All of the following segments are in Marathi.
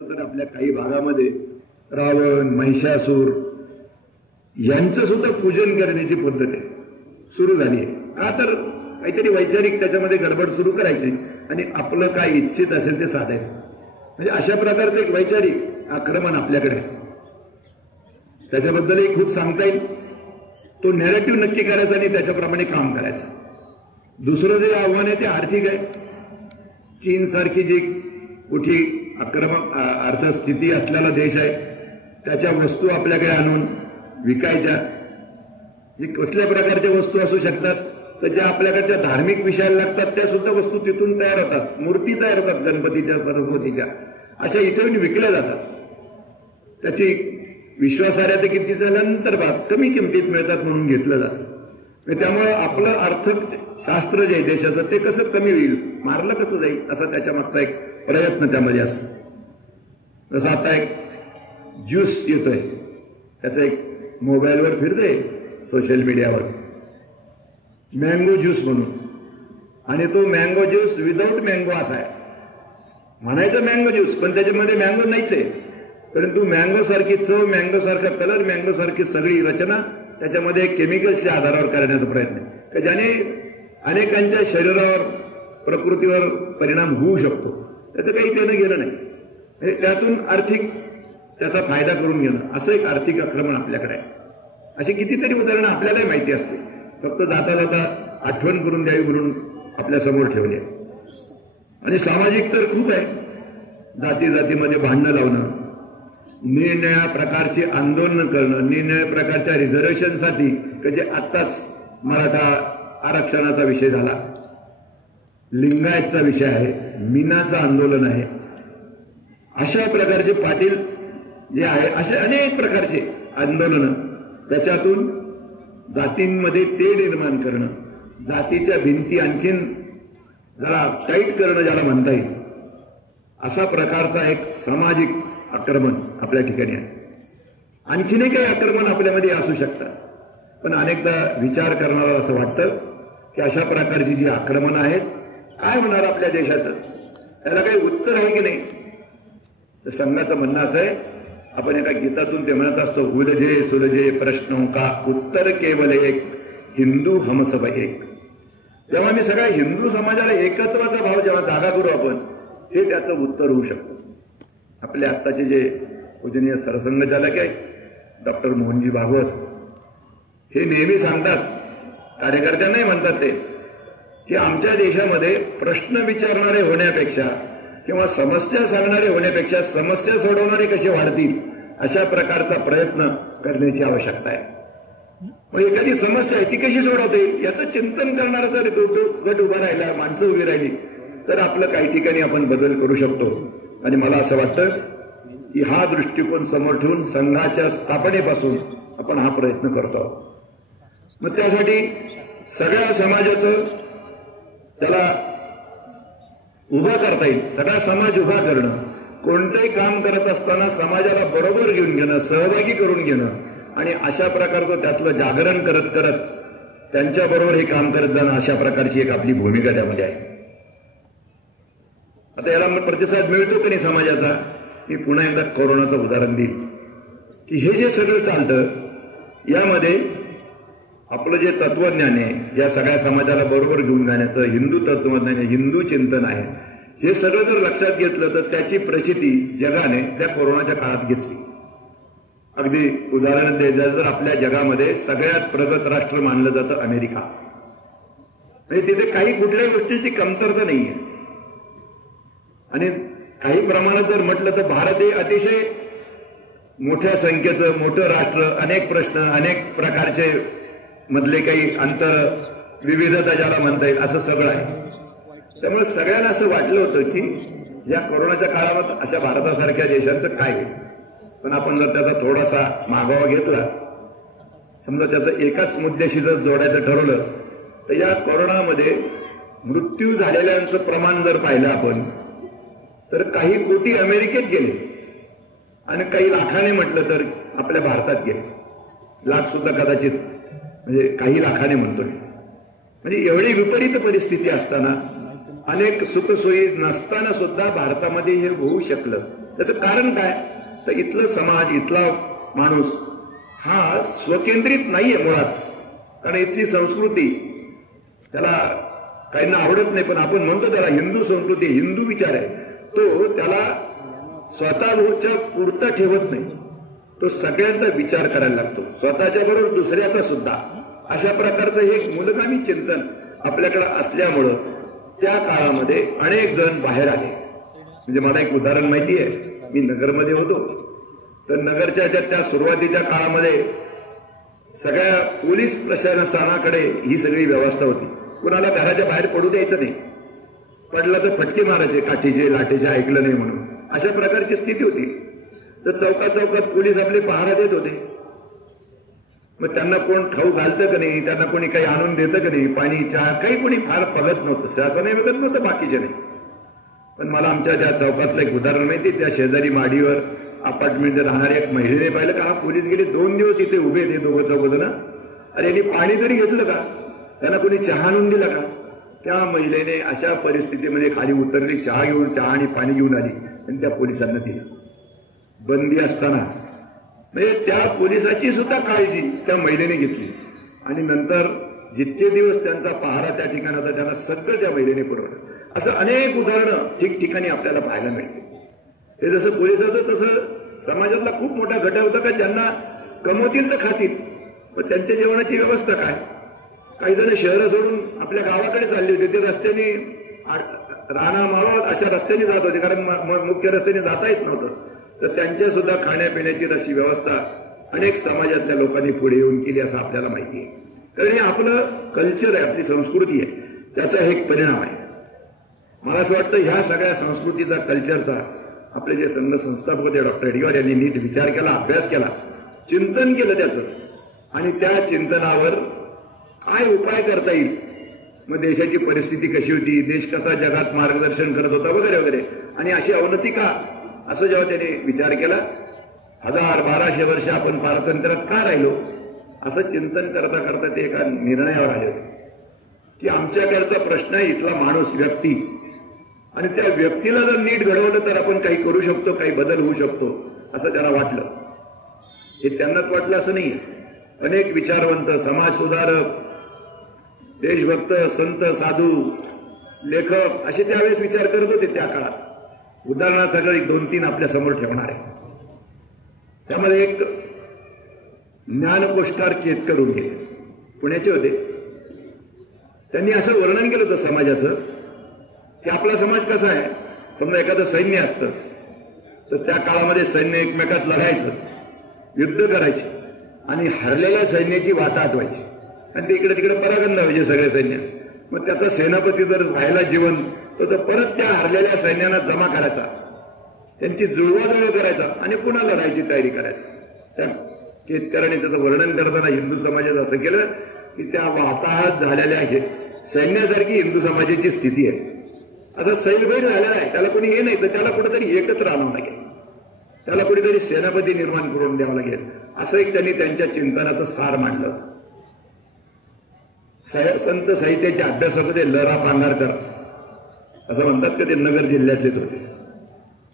तर आपल्या काही भागामध्ये रावण महिषासूर यांचं सुद्धा पूजन करण्याची पद्धत आहे सुरू झाली आहे। का तर काहीतरी वैचारिक त्याच्यामध्ये गडबड सुरू करायची आणि आपलं काय इच्छित असेल ते साधायचं। म्हणजे अशा प्रकारचं एक वैचारिक आक्रमण आपल्याकडे आहे। त्याच्याबद्दलही खूप सांगता येईल। तो नॅरेटिव्ह नक्की करायचा आणि त्याच्याप्रमाणे काम करायचं। दुसरं जे आव्हान आहे ते आर्थिक आहे। चीन सारखी जी मोठी आक्रमक अर्थस्थिती असलेला देश आहे, त्याच्या वस्तू आपल्याकडे आणून विकायच्या। कसल्या प्रकारच्या वस्तू असू शकतात तर ज्या आपल्याकडच्या धार्मिक विषयाला लागतात त्या सुद्धा वस्तू तिथून तयार होतात। मूर्ती तयार होतात गणपतीच्या सरस्वतीच्या, अशा इथे विकल्या जातात। त्याची विश्वासार्हता किती झाल्यानंतर कमी किमतीत मिळतात म्हणून घेतलं जातं। त्यामुळे आपलं आर्थिक शास्त्र जे देशाचं ते कसं कमी होईल, मारलं कसं जाईल असा त्याच्या मागचा एक प्रयत्न त्यामध्ये असतो। जसं आता एक ज्यूस येतोय, त्याचा एक मोबाईलवर फिरतोय सोशल मीडियावर, मँगो ज्यूस म्हणून, आणि तो मँगो ज्यूस विदाऊट मँगो असा आहे। म्हणायचं मँगो ज्यूस पण त्याच्यामध्ये मँगो नाहीच आहे, परंतु मँगो सारखी चव, मँगो सारखा कलर, मँगो सारखी सगळी रचना त्याच्यामध्ये केमिकल्सच्या आधारावर करण्याचा प्रयत्न आहे की ज्याने अनेकांच्या शरीरावर प्रकृतीवर परिणाम होऊ शकतो। त्याचं काही देणं घेणं नाही, त्यातून आर्थिक त्याचा फायदा करून घेणं असं एक आर्थिक आक्रमण आपल्याकडे आहे। अशी कितीतरी उदाहरणं आपल्यालाही माहिती असते, फक्त जाता जाता आठवण करून द्यावी म्हणून आपल्या समोर ठेवली आहे। आणि सामाजिक तर खूप आहे। जाती जातीमध्ये भांडणं लावणं, निरनिळ्या प्रकारची आंदोलन करणं, निरनिळ्या प्रकारच्या रिझर्वेशनसाठी जे आत्ताच मराठा आरक्षणाचा विषय झाला, लिंगायतचा विषय आहे, मीनाचं आंदोलन आहे, अशा प्रकारचे पाटील जे आहे, असे अनेक प्रकारचे आंदोलन, त्याच्यातून जातींमध्ये ते निर्माण करणं, जातीच्या भिंती आणखीन जरा टाईट करणं ज्याला म्हणता येईल, असा प्रकारचा एक सामाजिक आक्रमण आपल्या ठिकाणी आहे। आणखीनही काही आक्रमण आपल्यामध्ये असू शकतात, पण अनेकदा विचार करणारा असं वाटतं की अशा प्रकारची जी आक्रमणं आहेत, काय होणार आपल्या देशाचं, त्याला काही उत्तर आहे की नाही। तर संघाचं म्हणणं असं आहे, आपण एका गीतातून ते म्हणत असतो, उलझे सुलझे प्रश्नों का उत्तर केवल एक, हिंदू हम सब एक। जेव्हा मी सगळ्या हिंदू समाजाला एकत्वाचा भाव जेव्हा जागा करू आपण, हे त्याचं उत्तर होऊ शकतं। आपले आत्ताचे जे पूजनीय सरसंघचालक आहेत डॉक्टर मोहनजी भागवत, हे नेहमी सांगतात, कार्यकर्त्यांनाही म्हणतात ते, की आमच्या देशामध्ये प्रश्न विचारणारे होण्यापेक्षा किंवा समस्या सांगणारे होण्यापेक्षा समस्या सोडवणारे कसे वाढतील अशा प्रकारचा प्रयत्न करण्याची आवश्यकता आहे। मग एखादी समस्या आहे ती कशी सोडवता येईल याचं चिंतन करणारा जर गट उभा राहिला, माणसं उभी राहिली, तर आपलं काही ठिकाणी आपण बदल करू शकतो। आणि मला असं वाटतं की हा दृष्टिकोन समोर ठेवून संघाच्या स्थापनेपासून आपण हा प्रयत्न करतो आहोत। मग त्यासाठी सगळ्या समाजाचं त्याला उभा करता येईल, सगळा समाज उभा करणं, कोणतंही काम करत असताना समाजाला बरोबर घेऊन घेणं, सहभागी करून घेणं, आणि अशा प्रकारचं त्यातलं जागरण करत करत त्यांच्याबरोबर हे काम करत जाणं, अशा प्रकारची एक आपली भूमिका त्यामध्ये आहे। आता याला प्रतिसाद मिळतो की नाही समाजाचा, मी पुन्हा एकदा कोरोनाचं उदाहरण देईल की हे जे सगळं चालतं यामध्ये आपलं जे तत्वज्ञान आहे, या सगळ्या समाजाला बरोबर घेऊन जाण्याचं हिंदू तत्वज्ञान आहे, हिंदू चिंतन आहे, हे सगळं जर लक्षात घेतलं तर त्याची प्रचिती जगाने त्या कोरोनाच्या काळात घेतली। अगदी उदाहरण द्यायचं तर आपल्या जगामध्ये सगळ्यात प्रगत राष्ट्र मानलं जातं अमेरिका, म्हणजे तिथे काही कुठल्याही गोष्टीची कमतरता नाहीये। आणि काही प्रमाणात जर म्हटलं तर भारत हे अतिशय मोठ्या संख्येचं मोठं राष्ट्र, अनेक प्रश्न, अनेक प्रकारचे मधले काही अंतर, विविधता ज्याला म्हणता येईल, असं सगळं आहे। त्यामुळे सगळ्यांना असं वाटलं होतं की या कोरोनाच्या काळात अशा भारतासारख्या देशांचं काय होईल, पण आपण जर त्याचा थोडासा मागोवा घेतला, समजा त्याचं एकाच मुद्द्याशी जर जोडायचं ठरवलं, तर या कोरोनामध्ये मृत्यू झालेल्यांचं प्रमाण जर पाहिलं आपण, तर काही कोटी अमेरिकेत गेले आणि काही लाखाने म्हटलं तर आपल्या भारतात गेले, लाख सुद्धा कदाचित, म्हणजे काही लाखाने म्हणतो मी। म्हणजे एवढी विपरीत परिस्थिती असताना, अनेक सुखसोयी नसताना सुद्धा भारतामध्ये हे होऊ शकलं, त्याचं कारण काय? तर इथलं समाज, इथला माणूस हा स्वकेंद्रित नाहीये मुळात. कारण इथली संस्कृती त्याला काहींना आवडत नाही, पण आपण म्हणतो त्याला हिंदू संस्कृती, हिंदू विचार आहे. तो त्याला स्वतःच्या पुरता ठेवत नाही, तो सगळ्यांचा विचार करायला लागतो, स्वतःच्या बरोबर दुसऱ्याचा सुद्धा. अशा प्रकारचं एक मूलगामी चिंतन आपल्याकडे असल्यामुळं त्या काळामध्ये अनेक जण बाहेर आले. म्हणजे मला एक उदाहरण माहिती आहे. मी नगरमध्ये होतो, तर नगरच्या त्या सुरुवातीच्या काळामध्ये सगळ्या पोलीस प्रशासनाकडे ही सगळी व्यवस्था होती. कुणाला घराच्या बाहेर पडू द्यायचं नाही, पडला तर फटके मारायचे, काठीचे लाठीचे, ऐकलं नाही म्हणून. अशा प्रकारची स्थिती होती. तर चौकात चौकात पोलीस आपले पहारा देत होते. मग त्यांना कोण खाऊ घालतं का नाही, त्यांना कोणी काही आणून देतं का नाही, पाणी चहा काही कोणी फार बघत नव्हतं, शासनही बघत नव्हतं, बाकीचे नाही. पण मला आमच्या त्या चौकातलं एक उदाहरण माहिती. त्या शेजारी माडीवर अपार्टमेंटमध्ये राहणाऱ्या एक महिलेने पाहिलं का, हा पोलीस गेले 2 दिवस इथे उभे ते दोघं चौघजण. अरे यांनी पाणी तरी घेतलं का, त्यांना कोणी चहा आणून दिला का? त्या महिलेने अशा परिस्थितीमध्ये खाली उतरली, चहा आणि पाणी घेऊन आली आणि त्या पोलिसांना दिलं. बंदी असताना म्हणजे त्या पोलिसाची सुद्धा काळजी त्या महिलेने घेतली. आणि नंतर जितके दिवस त्यांचा पहारा त्या ठिकाणी होता त्यांना सगळं त्या महिलेने पुरवलं. असं अनेक उदाहरणं ठिकठिकाणी आपल्याला पाहायला मिळते. हे जसं पोलिसाचं तसं समाजातला खूप मोठा घटक होता का ज्यांना कमवतील तर खातील, पण त्यांच्या जेवणाची व्यवस्था काय? काही जण शहरं सोडून आपल्या गावाकडे चालले होते. ते रस्त्याने राणा मावा अशा रस्त्याने जात होते, कारण मुख्य रस्त्याने जाता येत नव्हतं. तर त्यांच्या सुद्धा खाण्यापिण्याची अशी व्यवस्था अनेक समाजातल्या लोकांनी पुढे येऊन केली असं आपल्याला माहिती आहे. कारण हे आपलं कल्चर आहे, आपली संस्कृती आहे, त्याचा एक परिणाम आहे. मला असं वाटतं ह्या सगळ्या संस्कृतीचा, कल्चरचा आपले जे संघ संस्थापक होते डॉक्टर हेडगेवार यांनी नीट विचार केला, अभ्यास केला, चिंतन केलं त्याचं, आणि त्या चिंतनावर काय उपाय करता येईल, मग देशाची परिस्थिती कशी होती, देश कसा जगात मार्गदर्शन करत होता वगैरे वगैरे, आणि अशी अवनती का, असं जेव्हा त्याने विचार केला, 1000-1200 वर्ष आपण पारतंत्र्यात का राहिलो, असं चिंतन करता करता ते एका निर्णयावर आले होते की आमच्याकडचा प्रश्न आहे इथला माणूस, व्यक्ती, आणि त्या व्यक्तीला जर नीट घडवलं तर आपण काही करू शकतो, काही बदल होऊ शकतो, असं त्याला वाटलं. हे त्यांनाच वाटलं असं नाही. अनेक विचारवंत, समाज सुधारक, देशभक्त, संत, साधू, लेखक असे त्यावेळेस विचार करत होते त्या काळात. उदाहरणासाठी 2-3 आपल्या समोर ठेवणार आहे. त्यामध्ये एक ज्ञानकोशकार केतकर होऊन गेले, पुण्याचे होते. त्यांनी असं वर्णन केलं होतं समाजाचं की आपला समाज कसा आहे. समजा एखादं सैन्य असतं तर त्या काळामध्ये सैन्य एकमेकात लढायचं, युद्ध करायचे, आणि हरलेल्या सैन्याची वाताहत व्हायची, आणि ते इकडे तिकडे परागंदा व्हायचे सगळे सैन्य. मग त्याचा सेनापती जर राहायला जीवन तर परत त्या हरलेल्या सैन्यांना जमा करायचा, त्यांची जुळवाजुळव करायचा, आणि पुन्हा लढायची तयारी करायचा. त्या केतकरांनी त्याचं वर्णन करताना हिंदू समाजाचं असं केलं की त्या वाताहत झालेल्या सैन्यासारखी हिंदू समाजाची स्थिती आहे. असं सैरभैर झालेला आहे, त्याला कोणी हे नाही, तर त्याला कुठेतरी एकत्र आणावं लागेल, त्याला कुठेतरी सेनापती निर्माण करून द्यावं लागेल, असं एक त्यांनी त्यांच्या चिंतनाचं सार मांडलं होतं. संत साहित्याचे अभ्यासक होते ल.रा. पांगारकर, असं म्हणतात की ते नगर जिल्ह्यातलेच होते.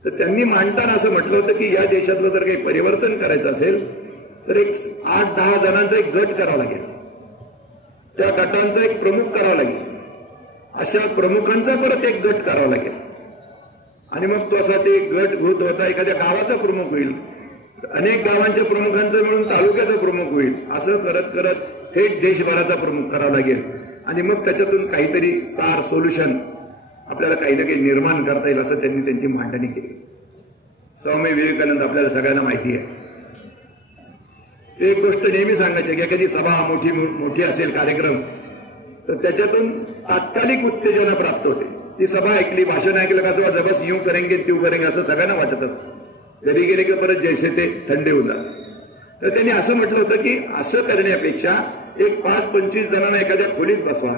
तर त्यांनी मांडताना असं म्हटलं होतं की या देशातलं जर काही परिवर्तन करायचं असेल तर एक 8-10 जणांचा एक गट करावा लागेल, त्या गटांचा एक प्रमुख करावा लागेल, अशा प्रमुखांचा परत एक गट करावा लागेल, आणि मग तो असा ते गट होत होता एखाद्या गावाचा प्रमुख होईल, अनेक गावांच्या प्रमुखांचा मिळून तालुक्याचा प्रमुख होईल, असं करत करत थेट देशभराचा प्रमुख करावा लागेल, आणि मग त्याच्यातून काहीतरी सार सोल्युशन आपल्याला काही ना काही निर्माण करता येईल, असं त्यांनी त्यांची मांडणी केली. स्वामी विवेकानंद आपल्याला सगळ्यांना माहिती आहे. ते एक गोष्ट नेहमी सांगायचे की एखादी सभा मोठी असेल, कार्यक्रम, तर त्याच्यातून तात्कालिक उत्तेजना प्राप्त होते. ती सभा ऐकली, भाषण ऐकलं कसं वाटतं, बस यूं करेंगे त्यूं करेंगे असं सगळ्यांना वाटत असतं. घरी गेले की परत जैसे ते थंडे होऊन जातात. तर त्यांनी असं म्हटलं होतं की असं करण्यापेक्षा एक 5-25 जणांना एखाद्या खोलीत बसवा,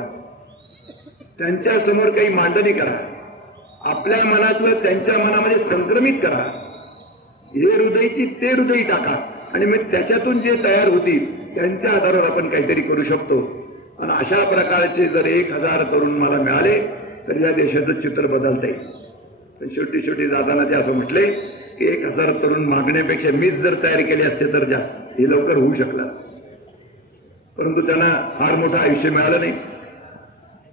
त्यांच्या समोर काही मांडणी करा, आपल्या मनातलं त्यांच्या मनामध्ये संक्रमित करा, हे हृदयची ते हृदयी टाका, आणि मग त्याच्यातून जे तयार होतील त्यांच्या आधारावर आपण काहीतरी करू शकतो. आणि अशा प्रकारचे जर 1000 तरुण मला मिळाले तर या देशाचं चित्र बदलता येईल. पण शेवटी जाताना ते असं म्हटले 1000 तरुण मागण्यापेक्षा मीच जर तयारी केली असते तर जास्त हे लवकर होऊ शकलं असतं. परंतु त्यांना फार मोठं आयुष्य मिळालं नाही.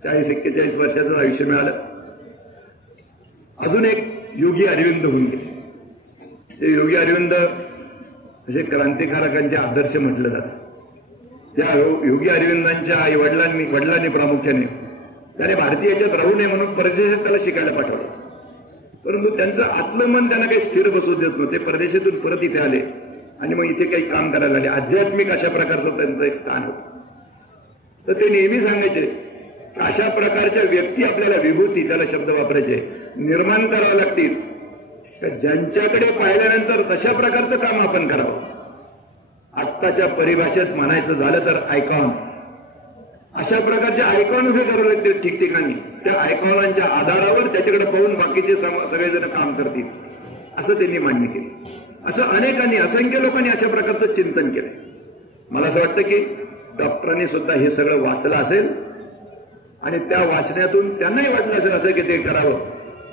40-41 वर्षाचं आयुष्य मिळालं. अजून एक योगी अरविंद होऊन गेले. ते योगी अरविंद असे क्रांतिकारकांचे आदर्श म्हटलं जातं. त्या योगी अरविंदांच्या आई वडिलांनी प्रामुख्याने त्याने भारतीय याच्यात राहू नये म्हणून परदेशात त्याला शिकायला पाठवलं. परंतु त्यांचं आतलं मन त्यांना काही स्थिर बसू देत नव्हते. परदेशातून परत इथे आले आणि मग इथे काही काम करायला लागले. आध्यात्मिक अशा प्रकारचं त्यांचं एक स्थान होतं. तर ते नेहमी सांगायचे अशा प्रकारच्या व्यक्ती आपल्याला विभूती, त्याला शब्द वापरायचे, निर्माण करावे लागतील तर ज्यांच्याकडे पाहिल्यानंतर तशा प्रकारचं काम आपण करावं. आत्ताच्या परिभाषेत म्हणायचं झालं तर आयकॉन, अशा प्रकारचे आयकॉन उभे करावे लागतील ठिकठिकाणी. त्या आयकॉनांच्या आधारावर त्याच्याकडे पाहून बाकीचे सगळेजण काम करतील असं त्यांनी मान्य केलं. असं अनेकांनी, असंख्य लोकांनी अशा प्रकारचं चिंतन केलं. मला असं वाटतं की डॉक्टरांनी सुद्धा हे सगळं वाचलं असेल आणि त्या वाचण्यातून त्यांनाही वाटलं असेल असं की ते करावं.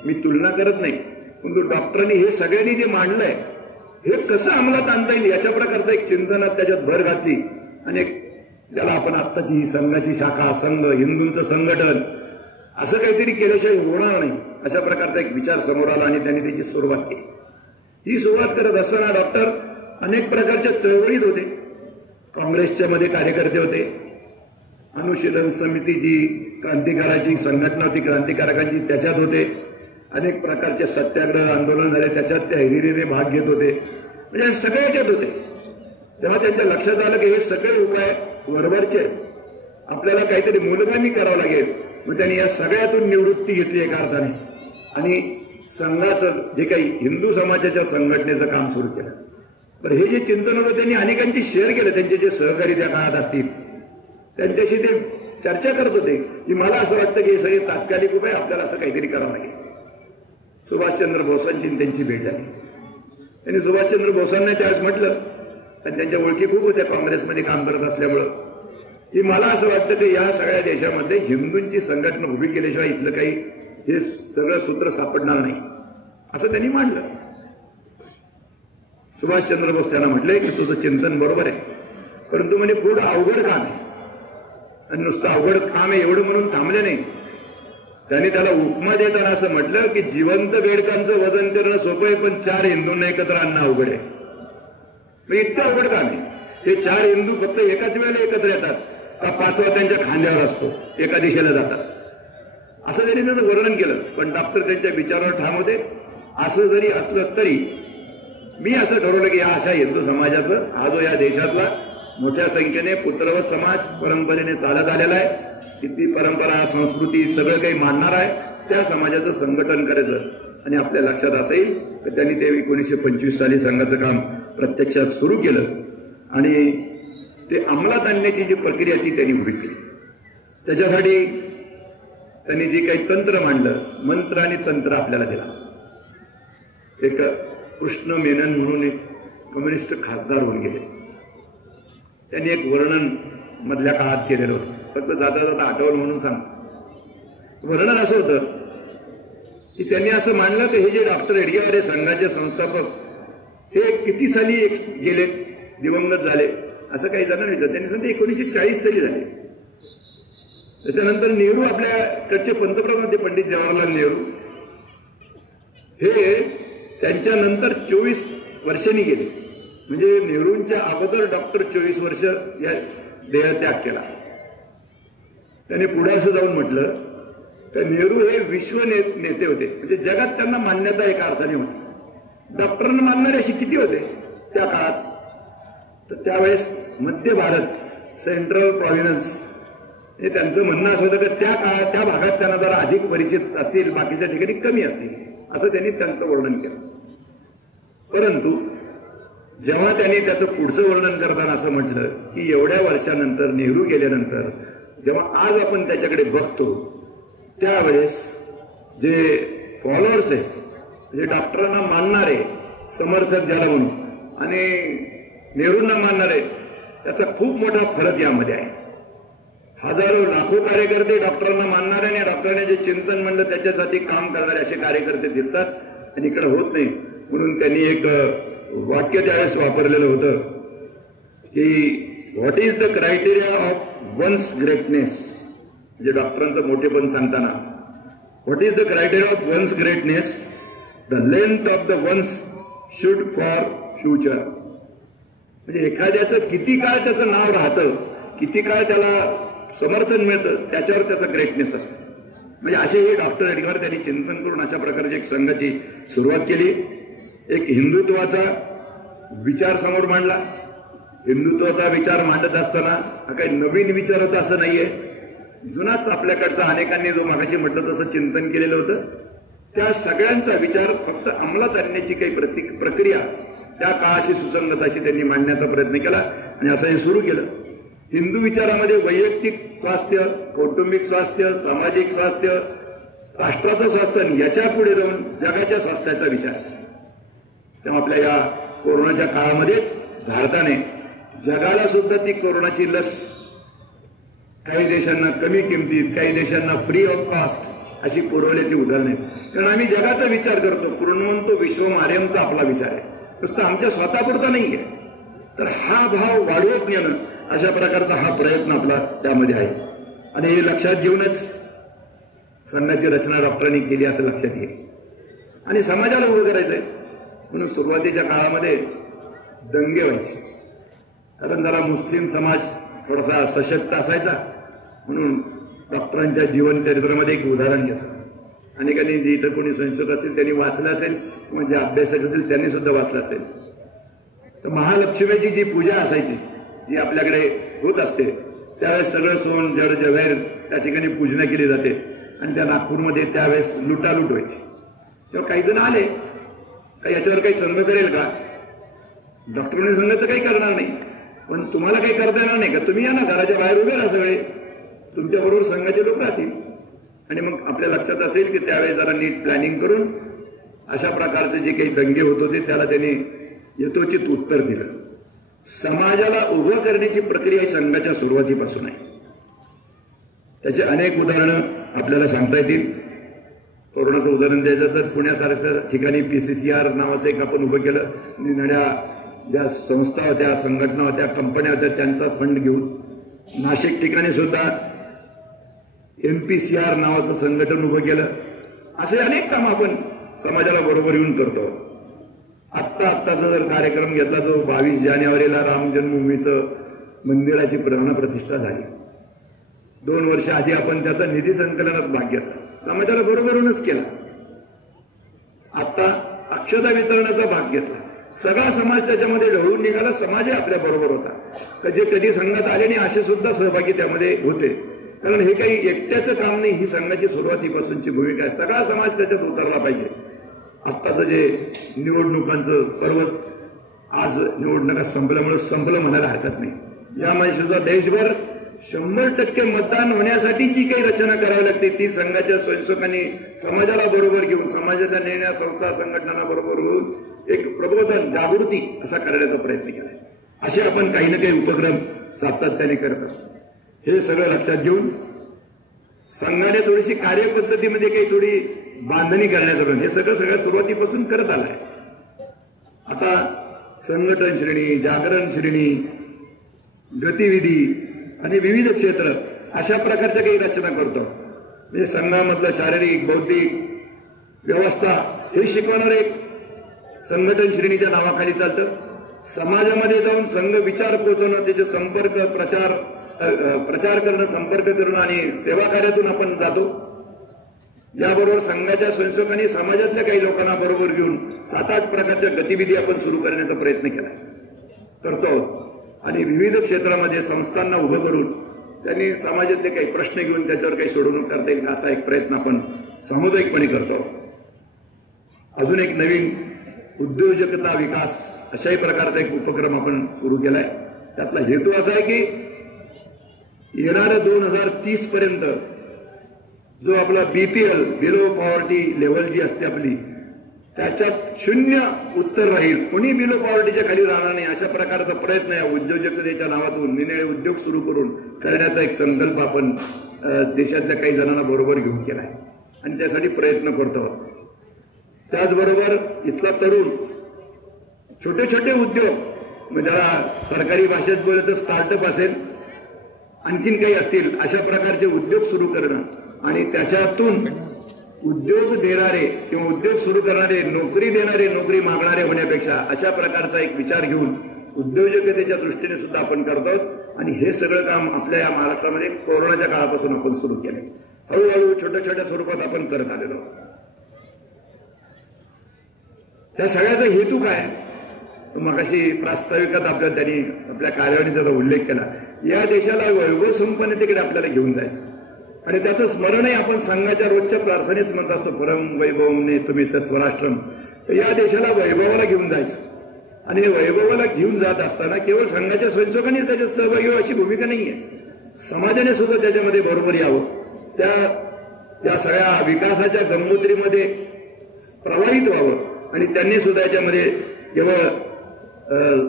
मी तुलना करत नाही, परंतु डॉक्टरांनी हे सगळ्यांनी जे मांडलंय हे कसं अंमलात आणता येईल याच्या प्रकारचं एक चिंतनात त्याच्यात भर घातली. आणि त्याला आपण आत्ताची ही संघाची शाखा, संघ, हिंदूंचं संघटन असं काहीतरी केल्याशिवाय होणार नाही अशा प्रकारचा एक विचार समोर आला आणि त्यांनी त्याची सुरुवात केली. ही सुरुवात करत असताना डॉक्टर अनेक प्रकारच्या चळवळीत होते. काँग्रेसच्या मध्ये कार्यकर्ते होते. अनुशीलन समितीची क्रांतिकाराची संघटना होती क्रांतिकारकांची, त्याच्यात होते. अनेक प्रकारचे सत्याग्रह आंदोलन झाले, त्याच्यात ते हिरिरीने भाग घेत होते. म्हणजे सगळे याच्यात होते. तेव्हा त्यांच्या लक्षात आलं की हे सगळे उपाय वरवरचे, आपल्याला काहीतरी मूलगामी करावं लागेल. मग त्यांनी या सगळ्यातून निवृत्ती घेतली एका अर्थाने आणि संघाचं जे काही हिंदू समाजाच्या संघटनेचं काम सुरू केलं. तर हे जे चिंतन होतं त्यांनी अनेकांची शेअर केलं. त्यांचे जे सहकारी त्या काळात असतील त्यांच्याशी ते चर्चा करत होते की मला असं वाटतं की हे सगळे तात्कालिक उपाय, आपल्याला असं काहीतरी करावं लागेल. सुभाषचंद्र बोसांची त्यांची भेट झाली. त्यांनी सुभाषचंद्र बोसांना त्यावेळेस म्हटलं, आणि त्यांच्या ओळखी खूप होत्या काँग्रेसमध्ये काम करत असल्यामुळं, की मला असं वाटतं की या सगळ्या देशामध्ये हिंदूंची संघटना उभी केल्याशिवाय इथलं काही हे सगळं सूत्र सापडणार नाही असं त्यांनी मांडलं. सुभाषचंद्र बोस त्यांना म्हटले की तुझं चिंतन बरोबर आहे, परंतु म्हणजे खूप अवघड काम आहे. आणि नुसतं अवघड काम आहे एवढं म्हणून थांबले नाही. त्यांनी त्याला उपमा देताना असं म्हटलं की जिवंत बेडकांचं वजन करणं सोपं आहे, पण 4 हिंदूंना एकत्र आणणं अवघड आहे. इतकं अवघड काम आहे. हे 4 हिंदू फक्त एकाच वेळेला एकत्र येतात का 5वा त्यांच्या खांद्यावर असतो, एका दिशेला जातात, असं त्यांनी त्याचं वर्णन केलं. पण डॉक्टर त्यांच्या विचारावर ठाम होते. असं जरी असलं तरी मी असं ठरवलं की या अशा हिंदू समाजाचं, हा जो या देशातला मोठ्या संख्येने पुत्रवत समाज परंपरेने चालत आलेला आहे, ती परंपरा, संस्कृती सगळं काही मानणार आहे, त्या समाजाचं संघटन करायचं. आणि आपल्या लक्षात असेल तर त्यांनी ते 1925 साली संघाचं काम प्रत्यक्षात सुरू केलं आणि ते अंमलात आणण्याची जी प्रक्रिया ती त्यांनी उभी केली. त्याच्यासाठी त्यांनी जे काही तंत्र मांडलं, मंत्र आणि तंत्र आपल्याला दिला. एक कृष्ण मेनन म्हणून एक कम्युनिस्ट खासदार होऊन गेले. त्यांनी एक वर्णन मधल्या काळात केलेलं होतं. फक्त जाता जाता आठवण म्हणून सांगतो. वर्णन असं होतं की त्यांनी असं मांडलं की हे जे डॉक्टर हेडगेवार संघाचे संस्थापक हे किती साली गेले, दिवंगत झाले असं काही जणांना विचारलं. त्यांनी सांगितलं 1940 साली झाले. त्याच्यानंतर नेहरू आपल्याकडचे पंतप्रधान होते, पंडित जवाहरलाल नेहरू, हे त्यांच्यानंतर 24 वर्षांनी गेले. म्हणजे नेहरूंच्या अगोदर डॉक्टर 24 वर्ष या देहत्याग केला. त्याने पुढे असं जाऊन म्हटलं तर नेहरू हे विश्व नेते होते, म्हणजे जगात त्यांना मान्यता एका अर्थाने होती. डॉक्टरांना मानणारे अशी किती होते त्या काळात? तर त्यावेळेस मध्य भारत, सेंट्रल प्रॉव्हिन्स, हे त्यांचं म्हणणं असं होतं की त्या काळात त्या भागात त्यांना जरा अधिक परिचित असतील, बाकीच्या ठिकाणी कमी असतील, असं त्यांनी त्यांचं वर्णन केलं. परंतु जेव्हा त्यांनी त्याचं पुढचं वर्णन करताना असं म्हटलं की एवढ्या वर्षानंतर, नेहरू गेल्यानंतर जेव्हा आज आपण त्याच्याकडे बघतो त्यावेळेस जे फॉलोअर्स आहे, म्हणजे डॉक्टरांना मानणारे समर्थक ज्याला म्हणून, आणि नेहरूंना मानणारे, त्याचा खूप मोठा फरक यामध्ये आहे. हजारो लाखो कार्यकर्ते डॉक्टरांना मानणारे आणि डॉक्टरांनी जे चिंतन म्हणलं त्याच्यासाठी काम करणारे असे कार्यकर्ते दिसतात आणि इकडे होत नाही. म्हणून त्यांनी एक वाक्य त्यावेळेस वापरलेलं होतं की what is the criteria of one's greatness, म्हणजे डॉक्टरांचं मोठेपण सांगताना what is the criteria of one's greatness, the length of the one's should for future. म्हणजे एखाद्याचं किती काळ त्याचं नाव राहतं, किती काळ त्याला समर्थन मिळतं, त्याच्यावर त्याचा ग्रेटनेस असतो. म्हणजे असे हे डॉक्टर अडीकर त्यांनी चिंतन करून अशा प्रकारची एक संघाची सुरुवात केली. एक हिंदुत्वाचा विचार समोर मांडला. हिंदुत्वाचा विचार मांडत असताना हा काही नवीन विचार होता असं नाहीये, जुनाच आपल्याकडचा अनेकांनी जो मागाशी म्हटलं तसं चिंतन केलेलं होतं. त्या सगळ्यांचा विचार फक्त अंमलात आणण्याची काही प्रक्रिया त्या काळाशी सुसंगत अशी त्यांनी मांडण्याचा प्रयत्न केला आणि असं हे सुरू केलं. हिंदू विचारामध्ये वैयक्तिक स्वास्थ्य, कौटुंबिक स्वास्थ्य, सामाजिक स्वास्थ्य, राष्ट्राचं स्वास्थ्य, याच्या पुढे जाऊन जगाच्या स्वास्थ्याचा विचार. तेव्हा आपल्या या कोरोनाच्या काळामध्येच भारताने जगाला सुद्धा ती कोरोनाची लस काही देशांना कमी किमतीत, काही देशांना फ्री ऑफ कॉस्ट अशी पुरवल्याची उदाहरणं आहेत. कारण आम्ही जगाचा विचार करतो, पूर्णवंतो विश्वमार्यमचा आपला विचार आहे, नुसतं आमच्या स्वतःपुरता नाहीये. तर हा भाव वाढवत नेणं अशा प्रकारचा हा प्रयत्न आपला त्यामध्ये आहे. आणि हे लक्षात घेऊनच संघाची रचना डॉक्टरांनी केली असं लक्षात येईल. आणि समाजाला उभं करायचंय म्हणून सुरुवातीच्या काळामध्ये दंगे व्हायचे, कारण जरा मुस्लिम समाज थोडासा सशक्त असायचा. म्हणून डॉक्टरांच्या जीवनचरित्रामध्ये एक उदाहरण घेतं. अनेकांनी जिथं कोणी संशोधक असेल त्यांनी वाचलं असेल, म्हणजे अभ्यासक असेल त्यांनी सुद्धा वाचलं असेल. तर महालक्ष्मीची जी पूजा असायची, जी आपल्याकडे होत असते, त्यावेळेस सगळं सोन जड जवाहीर त्या ठिकाणी पूजना केली जाते. आणि त्या नागपूरमध्ये त्यावेळेस लुटालूट व्हायची. तेव्हा काही जण आले, काही याच्यावर काही संघ करेल का? डॉक्टरांनी संघ तर काही करणार नाही, पण तुम्हाला काही करता येणार नाही का? तुम्ही या ना, घराच्या बाहेर उभे राहा, सगळे तुमच्याबरोबर संघाचे लोक राहतील. आणि मग आपल्या लक्षात असेल की त्यावेळेस जरा नीट प्लॅनिंग करून अशा प्रकारचे जे काही दंगे होत होते त्याला त्यांनी यथोचित उत्तर दिलं. समाजाला उभं करण्याची प्रक्रिया ही संघाच्या सुरुवातीपासून आहे. त्याचे अनेक उदाहरणं आपल्याला सांगता येतील. कोरोनाचं उदाहरण द्यायचं तर पुण्यासारख्या ठिकाणी PCCR नावाचं एक आपण उभं केलं. निरनिळ्या ज्या संस्था होत्या, संघटना होत्या, कंपन्या होत्या, त्यांचा फंड घेऊन. नाशिक ठिकाणी सुद्धा MPCR नावाचं संघटन उभं केलं. असे अनेक काम आपण समाजाला बरोबर येऊन करतो. आत्ताचा जर कार्यक्रम घेतला तो 22 जानेवारीला राम जन्मभूमीचं मंदिराची प्राणप्रतिष्ठा झाली. 2 वर्ष आधी आपण त्याचा निधी संकलनात भाग घेतला, समाजाला बरोबरूनच केला. आता अक्षता वितरणाचा भाग घेतला, सगळा समाज त्याच्यामध्ये ढळून निघाला. समाज आपल्या बरोबर होता. जे कधी संघात आले नाही असे सुद्धा सहभागी त्यामध्ये होते. कारण हे काही एकट्याचं काम नाही, ही संघाची सुरुवातीपासूनची भूमिका आहे. सगळा समाज त्याच्यात उतरला पाहिजे. आत्ताचं जे निवडणुकांचं पर्व, आज निवडणुका संपल्यामुळे संपलं म्हणायला हरकत नाही. यामध्ये सुद्धा देशभर 100% मतदान होण्यासाठी जी काही रचना करावी लागते ती संघाच्या स्वयंसेवकांनी समाजाला बरोबर घेऊन, समाजाच्या निर्णय संस्था संघटनांना बरोबर घेऊन एक प्रबोधन, जागृती असा करण्याचा प्रयत्न केलाय. असे आपण काही ना काही उपक्रम सातत्याने करत असतो. हे सगळं लक्षात घेऊन संघाने थोडीशी कार्यपद्धतीमध्ये काही थोडी बांधणी करण्याचं प्रयत्न हे सगळ्या सुरुवातीपासून करत आलाय. आता संघटन श्रेणी, जागरण श्रेणी, गतिविधी आणि विविध क्षेत्र अशा प्रकारच्या काही रचना करतो. म्हणजे संघामधलं शारीरिक, बौद्धिक व्यवस्था हे शिकवणार एक संघटन श्रेणीच्या नावाखाली चालतं. समाजामध्ये जाऊन संघ विचार पोहोचवणं, त्याचे संपर्क, प्रचार करणं, संपर्क करणं आणि सेवा कार्यातून आपण जातो. याबरोबर संघाच्या स्वयंसेवकांनी समाजातल्या काही लोकांना बरोबर घेऊन 7-8 प्रकारच्या गतिविधी आपण सुरू करण्याचा प्रयत्न करतो. आणि विविध क्षेत्रामध्ये संस्थांना उभं करून त्यांनी समाजातले काही प्रश्न घेऊन त्याच्यावर काही सोडवणूक करता येईल असा एक प्रयत्न आपण सामुदायिकपणे करतो. अजून एक नवीन उद्योजकता विकास अशाही प्रकारचा एक उपक्रम आपण सुरू केलाय. त्यातला हेतू असा आहे की येणाऱ्या 2030 पर्यंत जो आपला BPL, बिलो पॉवर्टी लेवल जी असते आपली, त्याच्यात 0 उत्तर राहील, कोणी बिलो पॉवर्टीच्या खाली राहणार नाही अशा प्रकारचा प्रयत्न या उद्योजकतेच्या नावातून निरनिळे उद्योग सुरू करून करण्याचा एक संकल्प आपण देशातल्या काही जणांना बरोबर घेऊन केलाय आणि त्यासाठी प्रयत्न करतो. त्याचबरोबर इथला तरुण छोटे छोटे उद्योग, मग त्याला सरकारी भाषेत बोललं तर स्टार्टअप असेल, आणखीन काही असतील, अशा प्रकारचे उद्योग सुरू करणं आणि त्याच्यातून उद्योग देणारे किंवा उद्योग सुरू करणारे, नोकरी देणारे, नोकरी मागणारे होण्यापेक्षा अशा प्रकारचा एक विचार घेऊन उद्योजकतेच्या दृष्टीने सुद्धा आपण करतो. आणि हे सगळं काम आपल्या या महाराष्ट्रामध्ये कोरोनाच्या काळापासून आपण सुरू केलंय. हळूहळू छोट्या छोट्या स्वरूपात आपण करत आलेलो. त्या सगळ्याचा हेतू काय? मगाशी प्रास्ताविकात त्यांनी आपल्या कार्यावळीत त्याचा उल्लेख केला. या देशाला वैभव संपन्नतेकडे आपल्याला घेऊन जायचं आणि त्याचं स्मरणही आपण संघाच्या रोजच्या प्रार्थनेत म्हणत असतो, परम वैभवने तुम्ही तर स्वराष्ट्रम. तर या देशाला वैभवाला घेऊन जायचं आणि वैभवाला घेऊन जात असताना केवळ संघाच्या स्वयंसेवकांनी त्याच्यात सहभागी व्हावं अशी भूमिका नाहीये. समाजाने सुद्धा त्याच्यामध्ये बरोबर यावं, त्या सगळ्या विकासाच्या गंगोत्रीमध्ये प्रवाहित व्हावं आणि त्यांनी सुद्धा याच्यामध्ये केवळ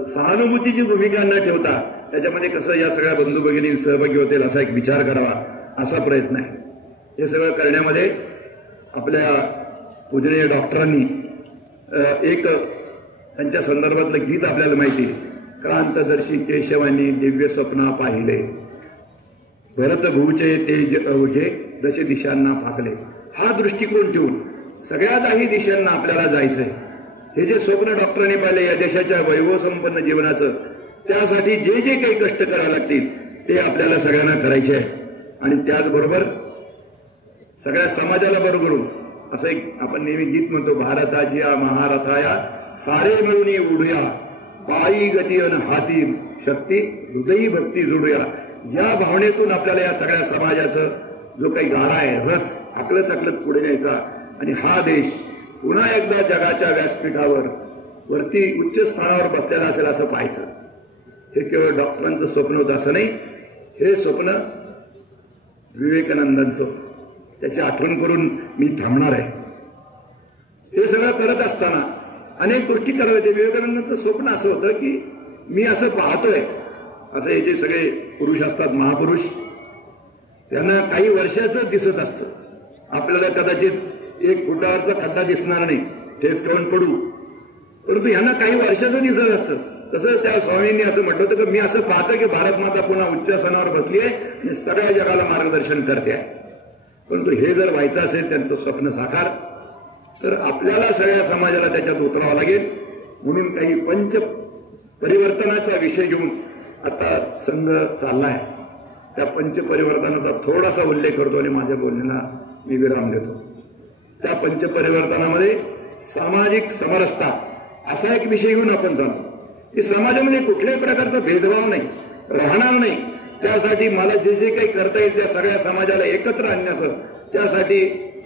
सहानुभूतीची भूमिका न ठेवता त्याच्यामध्ये कसं या सगळ्या बंधू भगिनी सहभागी होतील असा एक विचार करावा, असा प्रयत्न आहे. हे सगळं करण्यामध्ये आपल्या पूजनीय डॉक्टरांनी एक त्यांच्या संदर्भातलं गीत आपल्याला माहिती आहे. क्रांतदर्शी केशवांनी दिव्य स्वप्न पाहिले, भरत भूचे तेज अवघे दश दिशांना फाकले. हा दृष्टिकोन ठेवून सगळ्याही दिशांना आपल्याला जायचंय. हे जे स्वप्न डॉक्टरांनी पाहिले या देशाच्या वैभव संपन्न जीवनाचं, त्यासाठी जे जे काही कष्ट करावे लागतील ते आपल्याला सगळ्यांना करायचे आहे. आणि त्याचबरोबर सगळ्या समाजाला बरोबरून असं एक आपण नेहमी गीत म्हणतो, भारताची या महारथाया सारे मिळून उडूया, पायी गती अन हाती शक्ती, हृदयी भक्ती जोडूया. या भावनेतून आपल्याला या सगळ्या समाजाचं जो काही गाडा आहे, रथ आकलत आकलत पुढे न्यायचा आणि हा देश पुन्हा एकदा जगाच्या व्यासपीठावर वरती उच्च स्थानावर बसलेला असेल असं पाहायचं. हे केवळ डॉक्टरांचं स्वप्न होतं असं नाही, हे स्वप्न विवेकानंदांचं होतं. त्याची आठवण करून मी थांबणार आहे. हे सगळं करत असताना अनेक गोष्टी कराव्या. ते विवेकानंदांचं स्वप्न असं होतं की मी असं पाहतोय, असं हे जे सगळे पुरुष असतात, महापुरुष, त्यांना काही वर्षाचं दिसत असतं. आपल्याला कदाचित 1 फुटावरचा खड्डा दिसणार नाही, तेच करून पडू, परंतु यांना काही वर्षाचं दिसत असतं. तसं त्या स्वामींनी असं म्हटलं होतं की मी असं पाहतो की भारत माता पुन्हा उच्चासनावर बसली आहे आणि सगळ्या जगाला मार्गदर्शन करते आहे. परंतु हे जर व्हायचं असेल त्यांचं स्वप्न साकार, तर आपल्याला सगळ्या समाजाला त्याच्यात उतरावं लागेल. म्हणून काही पंच परिवर्तनाचा विषय घेऊन आता संघ चाललाय. त्या पंच परिवर्तनाचा थोडासा उल्लेख करतो आणि माझ्या बोलण्याला मी विराम देतो. त्या पंच परिवर्तनामध्ये सामाजिक समरसता असा एक विषय घेऊन आपण चालतो की समाजामध्ये कुठल्याही प्रकारचा भेदभाव नाही, राहणार नाही. त्यासाठी मला जे जे काही करता येईल त्या सगळ्या समाजाला एकत्र आणण्याचं, त्यासाठी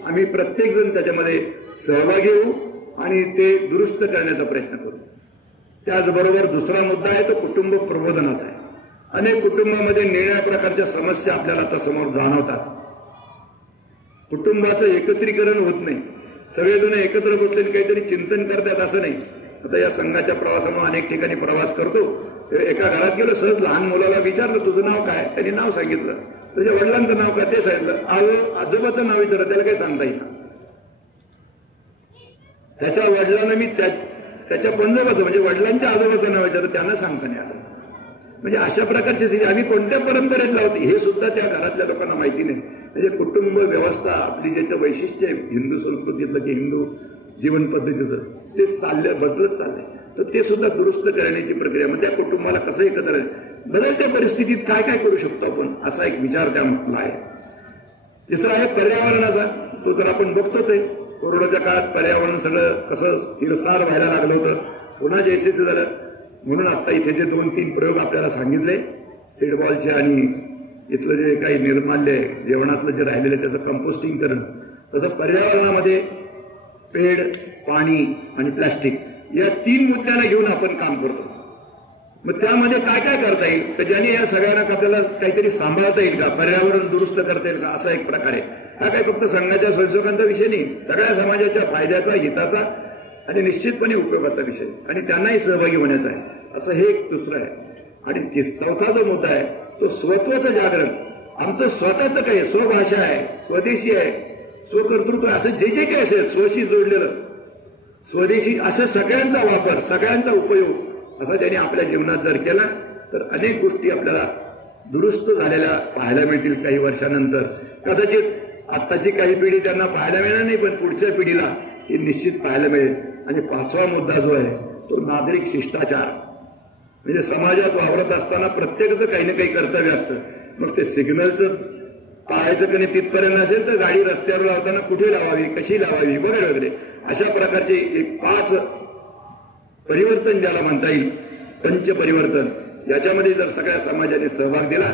आम्ही प्रत्येक जण त्याच्यामध्ये सहभागी होऊ आणि ते दुरुस्त करण्याचा प्रयत्न करू. त्याचबरोबर दुसरा मुद्दा आहे तो कुटुंब प्रबोधनाचा आहे. अनेक कुटुंबामध्ये निळ्या प्रकारच्या समस्या आपल्याला आता समोर जाणवतात. कुटुंबाचं एकत्रीकरण होत नाही, सगळेजण एकत्र बसले काहीतरी चिंतन करतात असं नाही. आता या संघाच्या प्रवासामुळे अनेक ठिकाणी प्रवास करतो. एका घरात गेलो, सहज लहान मुलाला विचारलं तुझं नाव काय, त्यांनी नाव सांगितलं. तुझ्या वडिलांचं नाव काय ते सांगितलं. आजोबाचं नाव विचारलं, त्याला काही सांगता येईल. त्याच्या वडिलांना मी त्याच्या पंजोबाचं म्हणजे वडिलांच्या आजोबाचं नाव विचारलं, त्यांना सांगता नाही आलं. म्हणजे अशा प्रकारची स्थिती आम्ही कोणत्या परंपरेत लावतो हे सुद्धा त्या घरातल्या लोकांना माहिती नाही. म्हणजे कुटुंब व्यवस्था आपली ज्याचं वैशिष्ट्य आहे हिंदू संस्कृतीतलं की हिंदू जीवन पद्धतीचं ते बदलत चाललंय. तर ते सुद्धा दुरुस्त करण्याची प्रक्रिया, मग त्या कुटुंबाला कसं एकत्र बदलत्या परिस्थितीत काय काय करू शकतो आपण असा एक विचार त्या म्हटला आहे. तिसरा आहे पर्यावरणाचा. तो तर आपण बघतोच आहे. कोरोनाच्या काळात पर्यावरण सगळं कसं स्थिरस्थार व्हायला लागलं होतं, पुन्हा जैसे ते झालं. म्हणून आता इथे जे 2-3 प्रयोग आपल्याला सांगितले, सीडबॉलचे आणि इथलं जे काही निर्माल्य आहे जेवणातलं जे राहिलेलं आहे त्याचं कंपोस्टिंग करणं, तसं पर्यावरणामध्ये पेड, पाणी आणि प्लास्टिक या 3 मुद्द्यांना घेऊन आपण काम करतो. मग त्यामध्ये काय काय करता येईल तर ज्याने या सगळ्यांना आपल्याला काहीतरी सांभाळता येईल का, पर्यावरण दुरुस्त करता येईल का, असा एक प्रकार आहे. हा काही फक्त संघाच्या स्वयंसेवकांचा विषय नाही, सगळ्या समाजाच्या फायद्याचा, हिताचा आणि निश्चितपणे उपयोगाचा विषय आणि त्यांनाही सहभागी होण्याचा आहे. असं हे एक दुसरं आहे. आणि चौथा जो मुद्दा आहे तो स्वत्वाचं जागरण. आमचं स्वतःचं काही स्वभाषा आहे, स्वदेशी आहे, स्वकर्तृत्व असं जे जे काही असेल स्वशी जोडलेलं स्वदेशी असं सगळ्यांचा वापर, सगळ्यांचा उपयोग असा त्यांनी आपल्या जीवनात जर केला तर अनेक गोष्टी आपल्याला दुरुस्त झालेल्या पाहायला मिळतील काही वर्षानंतर. कदाचित आत्ताची काही पिढी त्यांना पाहायला मिळणार नाही, पण पुढच्या पिढीला हे निश्चित पाहायला मिळेल. आणि 5वा मुद्दा जो आहे तो नागरिक शिष्टाचार. म्हणजे समाजात वावरत असताना प्रत्येकाचं काही ना काही कर्तव्य असतं. मग ते सिग्नलचं पाहायचं कधी तिथपर्यंत असेल तर गाडी रस्त्यावर लावताना कुठे लावावी, कशी लावावी वगैरे वगैरे अशा प्रकारचे एक 5 परिवर्तन ज्याला म्हणता येईल, पंचपरिवर्तन, याच्यामध्ये जर सगळ्या समाजाने सहभाग दिला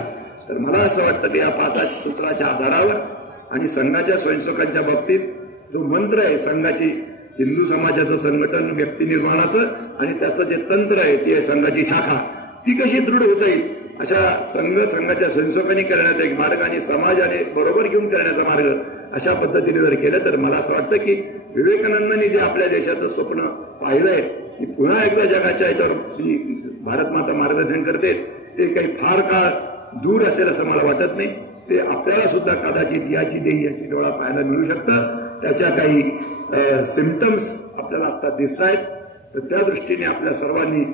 तर मला असं वाटतं की या 5 सूत्राच्या आधारावर आणि संघाच्या स्वयंसेवकांच्या बाबतीत जो मंत्र आहे संघाची, हिंदू समाजाचं संघटन व्यक्ती निर्माणाचं आणि त्याचं जे तंत्र आहे ती आहे संघाची शाखा, ती कशी दृढ होता येईल अशा संघाच्या स्वयंसेवकांनी करण्याचा एक मार्ग आणि समाजाने बरोबर घेऊन करण्याचा मार्ग अशा पद्धतीने जर केलं तर मला असं वाटतं की विवेकानंदांनी जे आपल्या देशाचं स्वप्न पाहिलंय की पुन्हा एकदा जगाच्या याच्यावर भारत माता मार्गदर्शन करते, ते काही फार काळ दूर असेल असं मला वाटत नाही. ते आपल्याला सुद्धा कदाचित याची याची डोळा पाहायला मिळू शकतं. त्याच्या काही सिम्पटम्स आपल्याला आता दिसत आहेत. तर त्या दृष्टीने आपल्या सर्वांनी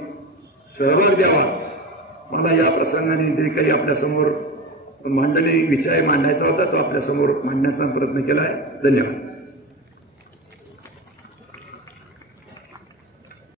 सहभाग द्यावा. मला या प्रसंगाने जे काही आपल्या समोर विषय मांडायचा होता तो आपल्या समोर मांडण्याचा प्रयत्न केला आहे. धन्यवाद.